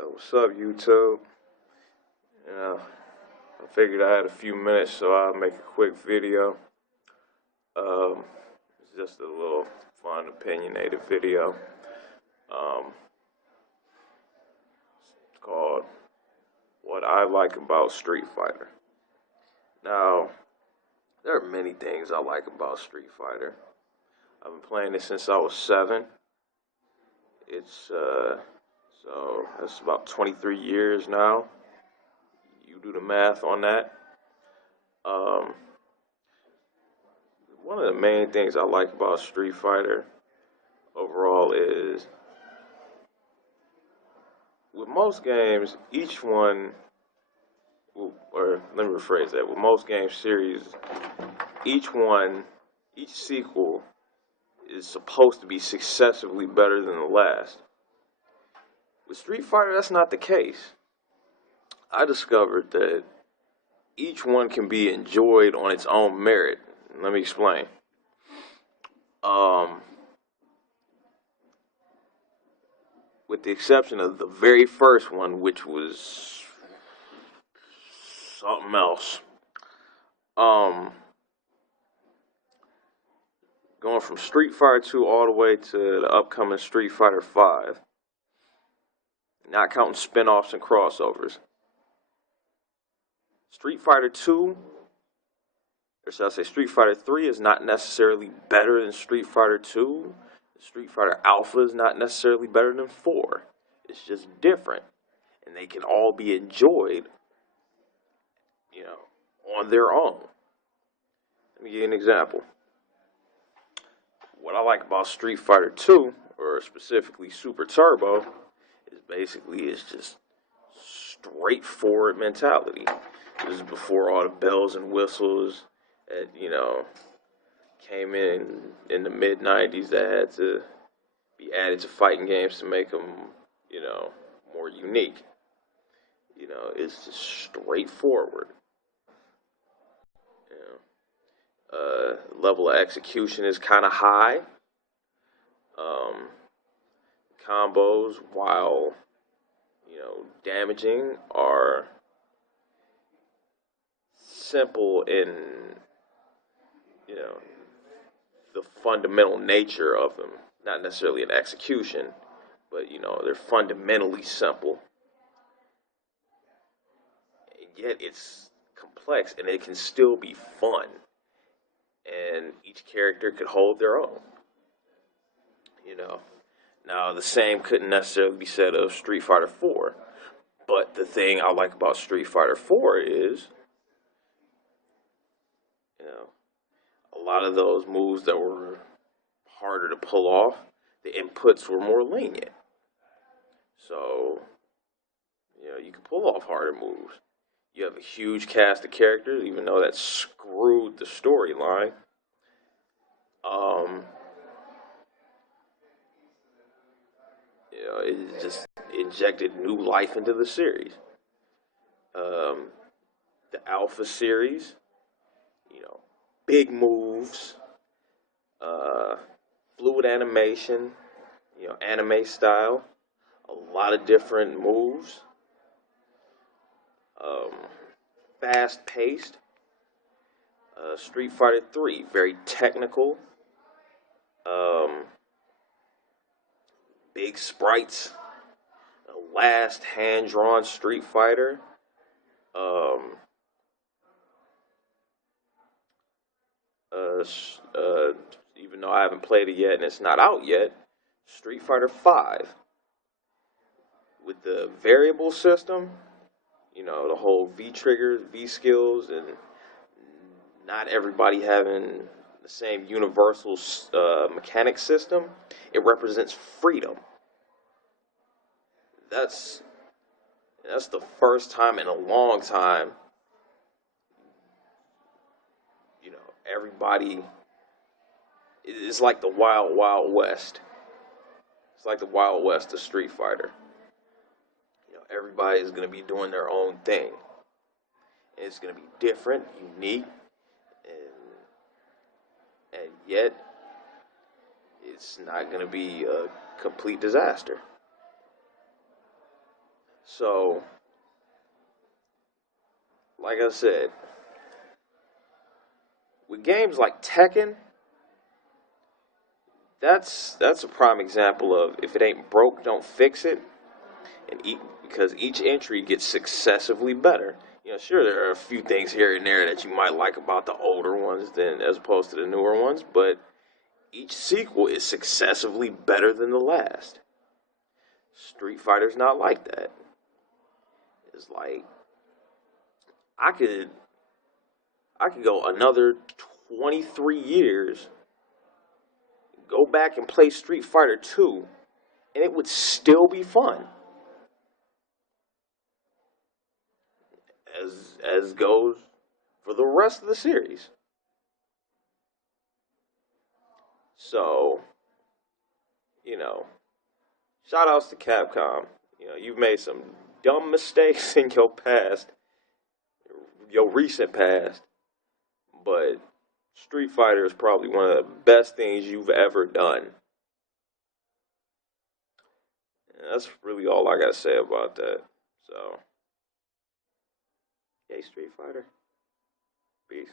What's up, YouTube? You know, I figured I had a few minutes, so I'll make a quick video. It's just a little fun, opinionated video. Um, it's called "What I Like About Street Fighter." Now, there are many things I like about Street Fighter. I've been playing it since I was 7. So that's about 23 years now. You do the math on that. Um, One of the main things I like about Street Fighter overall is with most games, each one, or let me rephrase that, with most game series, each one, each sequel is supposed to be successively better than the last. With Street Fighter, that's not the case. I discovered that each one can be enjoyed on its own merit. Let me explain. Um, with the exception of the very first one, which was something else. Going from Street Fighter 2 all the way to the upcoming Street Fighter 5, not counting spin-offs and crossovers. Street Fighter 2, or should I say Street Fighter 3, is not necessarily better than Street Fighter 2. Street Fighter Alpha is not necessarily better than 4. It's just different. And they can all be enjoyed, on their own. Let me give you an example. What I like about Street Fighter 2, or specifically Super Turbo, is basically it's just straightforward mentality. This is before all the bells and whistles that, came in the mid 90s that had to be added to fighting games to make them, more unique. It's just straightforward. Level of execution is kind of high. Combos, while damaging, are simple in the fundamental nature of them. Not necessarily in execution, but they're fundamentally simple. And yet it's complex, and it can still be fun. And each character could hold their own. Now the same couldn't necessarily be said of Street Fighter 4. But the thing I like about Street Fighter 4 is, a lot of those moves that were harder to pull off, the inputs were more lenient. So, you can pull off harder moves. You have a huge cast of characters, even though that screwed the storyline. It just injected new life into the series. The Alpha series, big moves, fluid animation, anime style, a lot of different moves, fast paced. Street Fighter 3, very technical, big sprites, a last hand drawn Street Fighter. Even though I haven't played it yet and it's not out yet, Street Fighter 5 with the variable system, the whole V triggers, V skills, and not everybody having the same universal mechanic system. It represents freedom. That's the first time in a long time, everybody, it's like the Wild Wild West. It's like the Wild West of Street Fighter. Everybody is going to be doing their own thing. And it's going to be different, unique, and yet it's not going to be a complete disaster. So, like I said, with games like Tekken, that's a prime example of if it ain't broke, don't fix it. Because each entry gets successively better. Sure, there are a few things here and there that you might like about the older ones than as opposed to the newer ones, but each sequel is successively better than the last. Street Fighter's not like that. It's like I could I could go another 23 years, go back and play Street Fighter 2, and it would still be fun. As goes for the rest of the series. So, you know, shout outs to Capcom. You've made some dumb mistakes in your past, your recent past, but Street Fighter is probably one of the best things you've ever done. And that's really all I gotta say about that. So, yay, Street Fighter. Peace.